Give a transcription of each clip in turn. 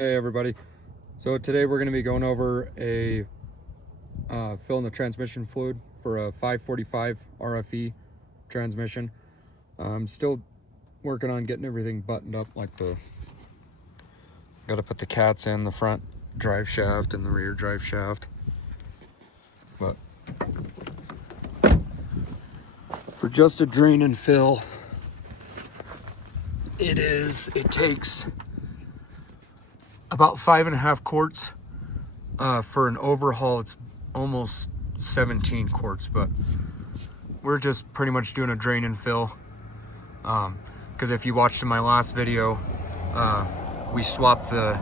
Hey everybody, so today we're going to be going over a filling the transmission fluid for a 545 RFE transmission. I'm still working on getting everything buttoned up, like got to put the cats in the front drive shaft and the rear drive shaft. But for just a drain and fill, it takes about 5.5 quarts. For an overhaul, it's almost 17 quarts, but we're just pretty much doing a drain and fill. Because if you watched in my last video, we swapped the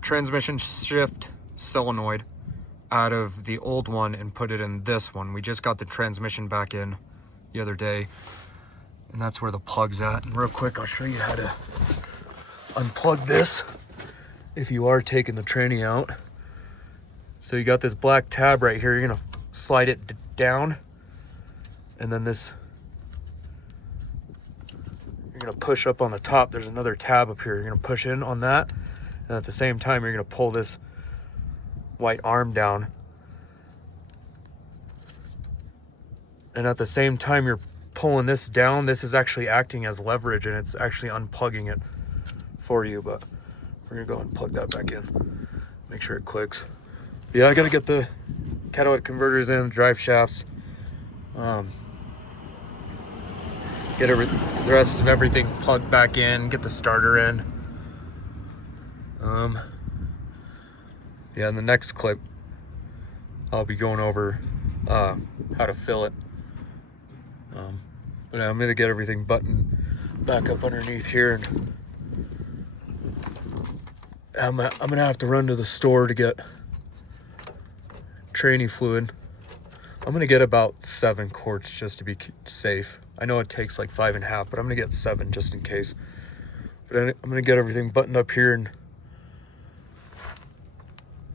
transmission shift solenoid out of the old one and put it in this one. We just got the transmission back in the other day, and that's where the plug's at. And real quick, I'll show you how to unplug this if you are taking the tranny out. So you got this black tab right here. You're gonna slide it down, and then you're gonna push up on the top. There's another tab up here. You're gonna push in on that, and at the same time you're gonna pull this white arm down, and at the same time you're pulling this down, this is actually acting as leverage, and it's actually unplugging it for you. But we're gonna go and plug that back in, make sure it clicks. Yeah, I gotta get the catalytic converters in, the drive shafts, get the rest of everything plugged back in, get the starter in. Yeah, in the next clip I'll be going over how to fill it. But I'm gonna get everything buttoned back up underneath here, and I'm gonna have to run to the store to get tranny fluid. I'm gonna get about 7 quarts just to be safe. I know it takes like 5.5, but I'm gonna get 7 just in case. But I'm gonna get everything buttoned up here and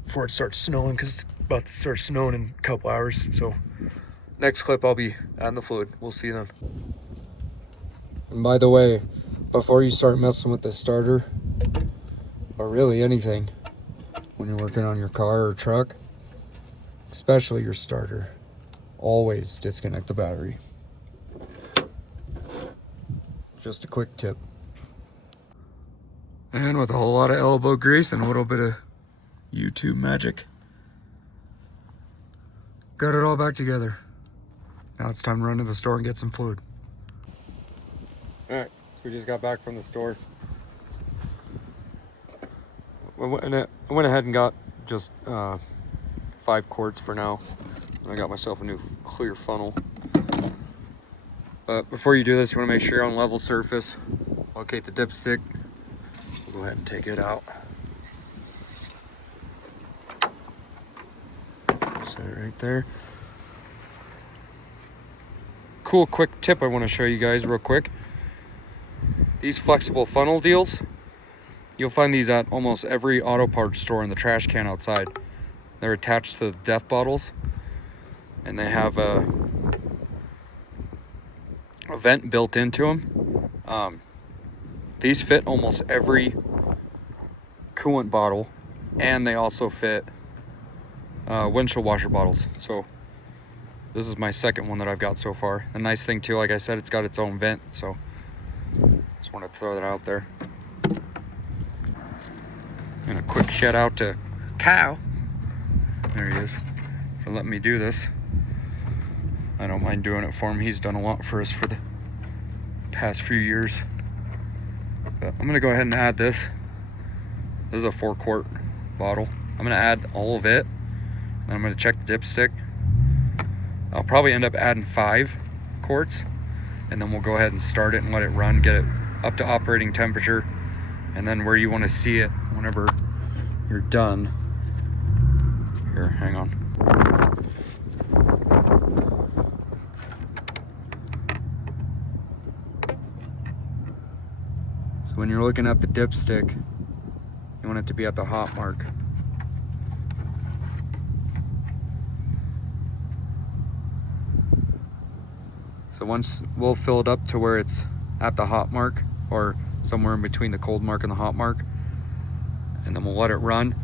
before it starts snowing, because it's about to start snowing in a couple hours. So next clip I'll be adding the fluid. We'll see you then. And by the way, before you start messing with the starter, or really anything, when you're working on your car or truck, especially your starter, always disconnect the battery. Just a quick tip. And with a whole lot of elbow grease and a little bit of YouTube magic, got it all back together. Now it's time to run to the store and get some fluid. All right, so we just got back from the store. I went ahead and got just 5 quarts for now. I got myself a new clear funnel. But before you do this, you want to make sure you're on level surface. Locate the dipstick. We'll go ahead and take it out. Set it right there. Cool quick tip I want to show you guys real quick. These flexible funnel deals, you'll find these at almost every auto parts store in the trash can outside. They're attached to the DEF bottles, and they have a vent built into them. These fit almost every coolant bottle, and they also fit windshield washer bottles. So this is my second one that I've got so far. The nice thing too, like I said, it's got its own vent, so just wanted to throw that out there. And a quick shout out to Kyle, there he is, for letting me do this. I don't mind doing it for him. He's done a lot for us for the past few years. But I'm gonna go ahead and add this. This is a 4 quart bottle. I'm gonna add all of it, and I'm gonna check the dipstick. I'll probably end up adding 5 quarts, and then we'll go ahead and start it and let it run, get it up to operating temperature, and then where you want to see it whenever you're done. Here, hang on. So when you're looking at the dipstick, you want it to be at the hot mark. So once we'll fill it up to where it's at the hot mark, or somewhere in between the cold mark and the hot mark. And then we'll let it run,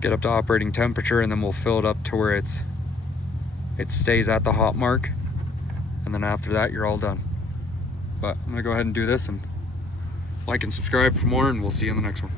get up to operating temperature, and then we'll fill it up to where it stays at the hot mark. And then after that, you're all done. But I'm gonna go ahead and do this, and like and subscribe for more, and we'll see you in the next one.